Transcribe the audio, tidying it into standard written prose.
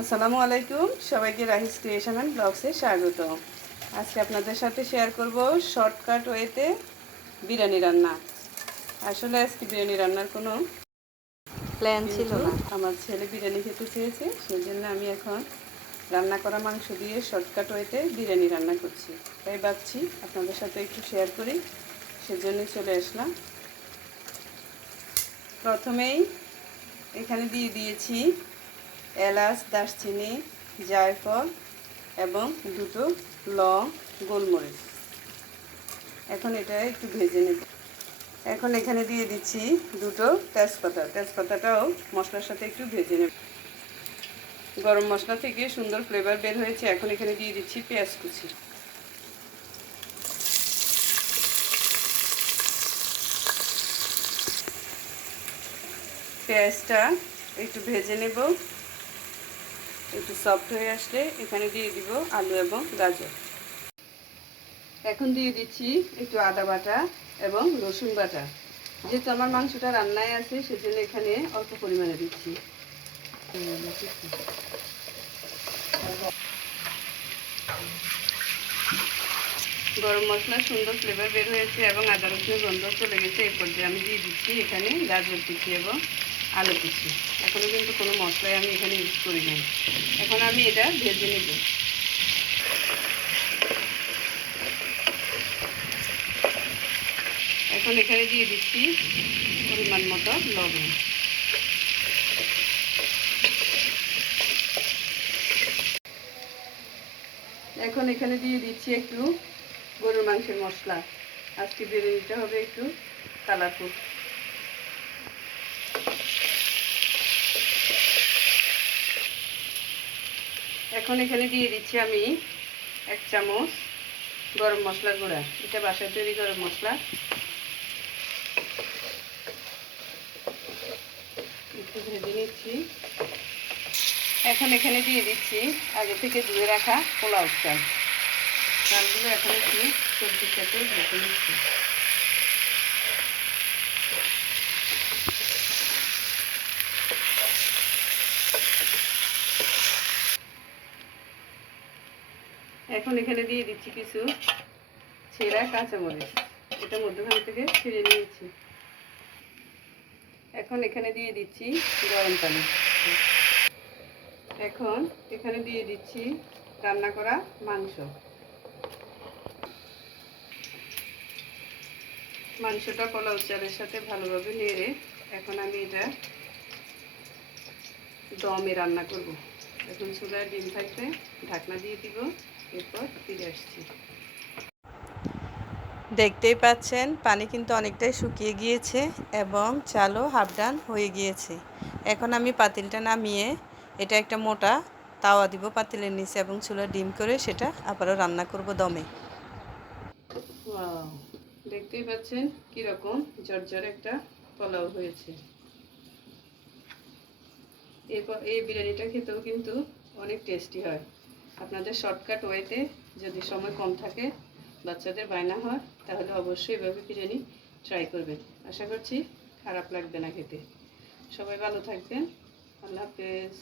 আসসালামু আলাইকুম, সবাইকে রাহিস ক্রিয়েশন অ্যান্ড ব্লগসে স্বাগত। আজকে আপনাদের সাথে শেয়ার করব শর্টকাট ওয়েতে বিরিয়ানি রান্না। আসলে আজকে বিরিয়ানি রান্নার কোনো প্ল্যান ছিল না। আমার ছেলে বিরিয়ানি খেতে চেয়েছে, সেই জন্য আমি এখন রান্না করা মাংস দিয়ে শর্টকাট ওয়েতে বিরিয়ানি রান্না করছি। তাই ভাবছি আপনাদের সাথে একটু শেয়ার করি, সেজন্যই চলে আসলাম। প্রথমেই এখানে দিয়ে দিয়েছি এলাচ, দারচিনি, জায়ফল এবং দুটো লং, গোলমরিচ। এখন এটা একটু ভেজে নেব। এখন এখানে দিয়ে দিচ্ছি দুটো তেজপাতা। তেজপাতাটাও মশলার সাথে একটু ভেজে নেব। গরম মশলা থেকে সুন্দর ফ্লেভার বের হয়েছে। এখন এখানে দিয়ে দিচ্ছি পেঁয়াজ কুচি। পেঁয়াজটা একটু ভেজে নেব। একটু সফট হয়ে আসলে এখানে দিয়ে দিব আলু এবং গাজর। এখন দিয়ে দিচ্ছি একটু আদা বাটা এবং রসুন বাটা। যেহেতু আমার মাংসটা রান্নায় আছে, সেজন্য এখানে অল্প পরিমাণে দিচ্ছি। গরম মশলার সুন্দর ফ্লেভার বের হয়েছে এবং আদা রসুনের গন্ধ চলে গেছে। এই পর্যায়ে আমি দিয়ে দিচ্ছি এখানে গাজর কুচি এবং আলু কুচি। এখনও কিন্তু কোনো মশলাই আমি এখানে ইউজ করি নাই। এখন আমি এটা ভেজে নেব। এখন এখানে দিয়ে দিচ্ছি পরিমাণ মতো লবণ। এখন এখানে দিয়ে দিচ্ছি একটু গরুর মাংসের মশলা। আজকে বিরিয়ানিটা হবে একটু কালারফুল। এখন এখানে দিয়ে দিচ্ছি আমি 1 চামচ গরম মশলার গুঁড়া। এটা বাসায় তৈরি গরম মশলা। একটু ভেজে নিচ্ছি। এখন এখানে দিয়ে দিচ্ছি আগে থেকে ধুয়ে রাখা পোলাও চাল। চালগুলো এখন একটু সবজির সাথে ভেজে নিচ্ছি। এখন এখানে দিয়ে দিচ্ছি কিছু ছেঁড়া কাঁচামরিচ। এটা মধ্যখান থেকে ছিঁড়ে নিয়েছি। এখন এখানে দিয়ে দিচ্ছি গরম পানি। এখন এখানে দিয়ে দিচ্ছি রান্না করা মাংস। মাংসটা পোলাও চালের সাথে ভালোভাবে নেড়ে এখন আমি এটা দমে রান্না করব। এখন চুলায় ডিম থাকবে, ঢাকনা দিয়ে দিব। এরপর ফিরে আসছি। দেখতেই পাচ্ছেন পানি কিন্তু অনেকটাই শুকিয়ে গিয়েছে এবং চালও হাফ ডান হয়ে গিয়েছে। এখন আমি পাতিলটা নামিয়ে এটা একটা মোটা তাওয়া দিব পাতিলের নিচে এবং চুলা ডিম করে সেটা আবারও রান্না করব দমে। দেখতেই পাচ্ছেন কীরকম ঝরঝরে একটা পোলাও হয়েছে। এরপর এই বিরিয়ানিটা খেতেও কিন্তু অনেক টেস্টি হয়। আপনাদের শর্টকাট ওয়েতে যদি সময় কম থাকে, বাচ্চাদের বায়না হয়, তাহলে অবশ্যই এভাবে বিরিয়ানি ট্রাই করবেন। আশা করছি খারাপ লাগবে না খেতে। সবাই ভালো থাকবেন। আল্লাহ হাফেজ।